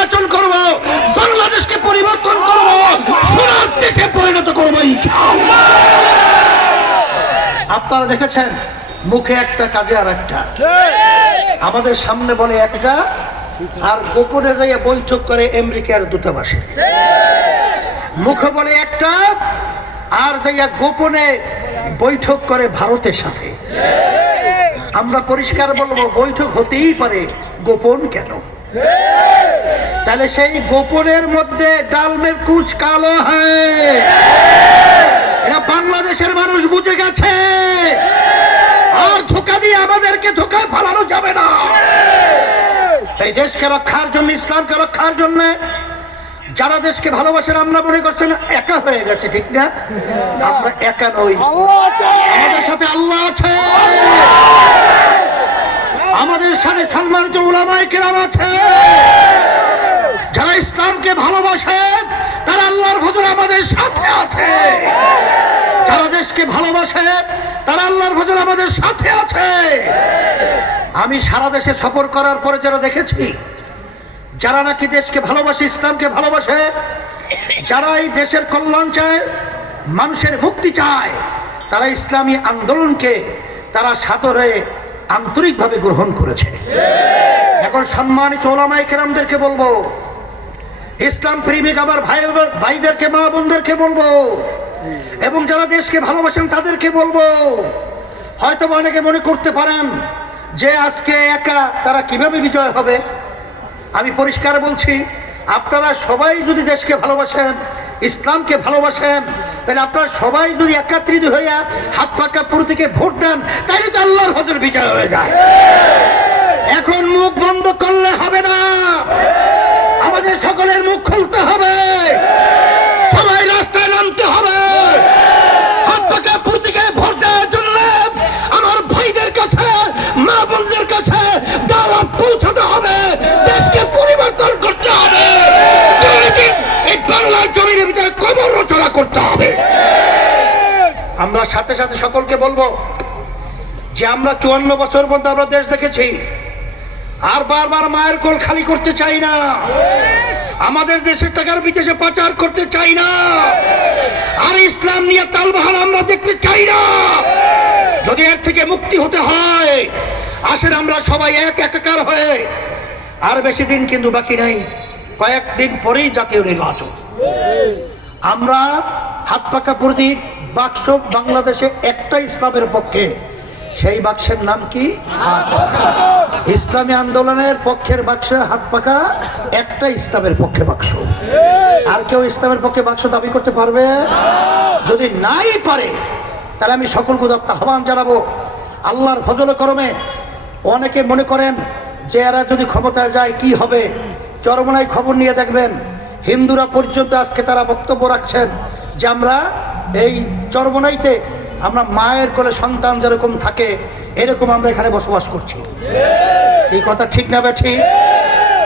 নির্বাচন করব, বাংলাদেশকে পরিবর্তন করব, সোনার দেশে পরিণত করব ইনশাআল্লাহ। আপনারা দেখেছেন মুখে একটা কাজে আর একটা, আমাদের সামনে বলে একটা আর গোপনে যাইয়া বৈঠক করে আমেরিকার দূতাবাসে। মুখে বলে একটা আর যাইয়া গোপনে বৈঠক করে ভারতের সাথে। আমরা পরিষ্কার বলবো বৈঠক হতেই পারে, গোপন কেন? তাহলে সেই গোপনের মধ্যে ডালমের কুচ কালো হয়, এটা বাংলাদেশের মানুষ বুঝে গেছে। আর ধোঁকা দিয়ে আমাদেরকে ধোঁকায় ফালানো যাবে না। এই দেশকে রক্ষার জন্য, ইসলামকে রক্ষার জন্য যারা দেশকে ভালোবাসেন, আমরা মনে করছেন একা হয়ে গেছে, ঠিক না? আমরা একা নই, আমাদের সাথে আল্লাহ আছে, আমাদের সাথে সম্মানিত উলামায়ে কেরাম আছে। যারা ইসলামকে ভালোবাসে তারা আল্লাহর ফজল আমাদের সাথে আছে। যারা দেশকে ভালোবাসে তারা আল্লাহর ফজল আমাদের সাথে আছে। আমি সারা দেশে সফর করার পরে যারা দেখেছি, যারা নাকি দেশকে ভালোবাসে, ইসলামকে ভালোবাসে, যারা এই দেশের কল্যাণ চায়, মানুষের মুক্তি চায়, তারা ইসলামী আন্দোলনকে তারা সাদরে আন্তরিকভাবে গ্রহণ করেছে। এখন সম্মানিত উলামায়ে কেরামদেরকে বলবো, ইসলাম প্রেমিক আমার ভাইদেরকে, মা বোনদেরকে বলবো, এবং যারা দেশকে ভালোবাসেন তাদেরকে বলবো, হয়তো অনেকে মনে করতে পারেন যে আজকে একা তারা কিভাবে বিজয় হবে। আমি পরিষ্কার বলছি, আপনারা সবাই যদি দেশকে ভালোবাসেন, ইসলামকে ভালোবাসেন, তাহলে আপনারা সবাই যদি একত্রিত হইয়া হাত পাকা প্রতীকে ভোট দেন, তাহলে তো আল্লাহর ফজল বিজয় হয়ে যায়। এখন মুখ বন্ধ করলে হবে না, আমাদের সকলের মুখ খুলতে হবে, সবাই রাস্তায় নামতে হবে। হাত পাকা প্রতীকে ভোট দেওয়ার জন্য আমার ভাইদের কাছে, মা বোনদের কাছে দাওয়াত পৌঁছাতে হবে, দেশকে পরিবর্তন করতে হবে, এই বাংলার জমিনের ভিতরে কবর রচনা করতে হবে। আমরা সাথে সাথে সকলকে বলবো যে আমরা 54 বছর পর্যন্ত আমরা দেশ দেখেছি, আর বারবার মায়ের কোল খালি করতে চাই না, আমাদের দেশের টাকার বিদেশে পাচার করতে চাই না, আর ইসলাম নিয়ে তালবাহার আমরা দেখতে চাই না। যদি এর থেকে মুক্তি হতে হয়, আসেন আমরা সবাই একাকার হয়ে, আর বেশি দিন কিন্তু বাকি নাই, কয়েকদিন পরেই জাতীয় নির্বাচন। আমরা হাত পাকা প্রতীক বাক্স বাংলাদেশে একটা ইসলামের পক্ষে, সেই বাক্সের নাম কি? ইসলামী আন্দোলনের পক্ষের বাক্স হাত পাকা একটা ইসলামের পক্ষে বাক্স। আর কেউ ইসলামের পক্ষে বাক্স দাবি করতে পারবে? যদি নাই পারে, তাহলে আমি সকলকে আহ্বান জানাবো, আল্লাহর ফজল করমে অনেকে মনে করেন যে এরা যদি ক্ষমতায় যায় কি হবে। চরমনায় খবর নিয়ে দেখবেন, হিন্দুরা পর্যন্ত আজকে তারা বক্তব্য রাখছেন যে আমরা এই চরমনাইতে আমরা মায়ের কোলে সন্তান যেরকম থাকে এরকম আমরা এখানে বসবাস করছি। এই কথা ঠিক না বেঠি?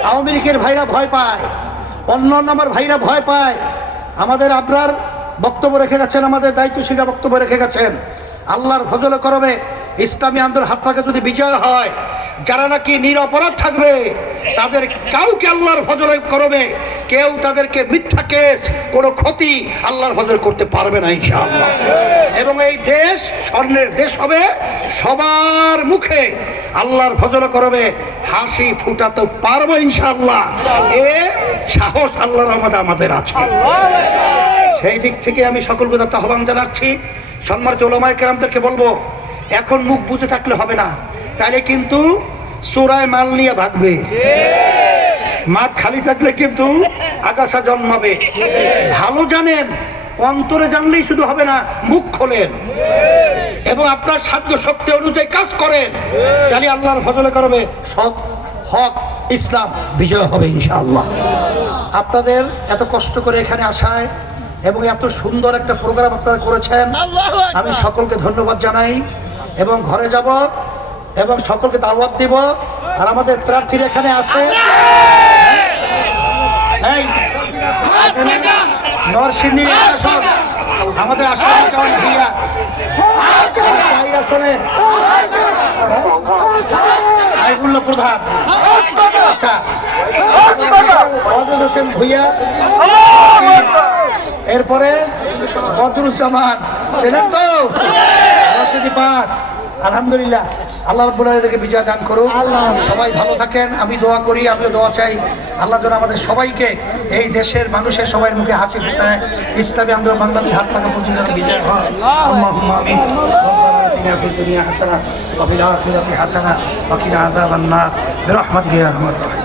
আওয়ামী লীগের ভাইরা ভয় পায়, অন্য আমার ভাইরা ভয় পায়। আমাদের আপনার বক্তব্য রেখে গেছেন, আমাদের দায়িত্বশীলরা বক্তব্য রেখে গেছেন। আল্লাহর ফজল করবে ইসলামী আন্দোলন হাত পাকে যদি বিজয় হয়, যারা নাকি নিরপরাধ থাকবে তাদের কাউকে আল্লাহর ফজল করবে, কেউ তাদেরকে মিথ্যা কেস, কোনো ক্ষতি আল্লাহর ফজল করতে পারবে না ইনশাআল্লাহ। এবং এই দেশ স্বর্ণের দেশ হবে, সবার মুখে আল্লাহর ফজল করবে হাসি ফুটাতে পারবো ইনশাআল্লাহ। এ সাহস আল্লাহর রহমতে আমাদের আছে। সেই দিক থেকে আমি সকলকে আহ্বান জানাচ্ছি, সম্মানিত উলামায়ে কেরামদেরকে বলবো, এখন মুখ বুঝে থাকলে হবে না, তাহলে কিন্তু চোরায় মাল নিয়ে ভাগবে। মাঠ খালি থাকলে কিন্তু আগাছা জন্মাবে। ভালো জানেন, অন্তরে জানলেই শুধু হবে না, মুখ খোলেন এবং আপনার সাধ্য শক্তি অনুযায়ী কাজ করেন, তাহলে আল্লাহর ফজলে করবে সৎ হক ইসলাম বিজয় হবে ইনশাআল্লাহ। আপনাদের এত কষ্ট করে এখানে আসায় এবং এত সুন্দর একটা প্রোগ্রাম আপনারা করেছেন, আমি সকলকে ধন্যবাদ জানাই এবং ঘরে যাব এবং সকলকে দাওয়াত দিব। আর আমাদের প্রার্থীরা এখানে আসে, নরসিংদী আসন আমাদের আসনে প্রধান। আচ্ছা হোসেন ভুইয়া, এরপরে বদরুজ্জামান, চেনেন তো? রশিদি পাস। আলহামদুলিল্লাহ, আল্লাহ রাব্বুল আলামিন এদেরকে বিজয় দান করুন। সবাই ভালো থাকেন, আমি দোয়া করি, আমিও দোয়া চাই আল্লাহ যেন আমাদের সবাইকে, এই দেশের মানুষের সবাই মুখে হাসি ফোটায়, ইসলামী আন্দোলন বাংলাদেশ হাত পাকা পর্যন্ত যেন বিজয় হয়। আল্লাহুম্মা আমিন। রব্বানা আতিনা ফিদ দুনিয়া হাসানাহ ওয়া ফিল আখিরাতি হাসানাহ ওয়া কিনা আযাবান নার বিরহমাতিকা ইয়া আরহামার রাহিমিন।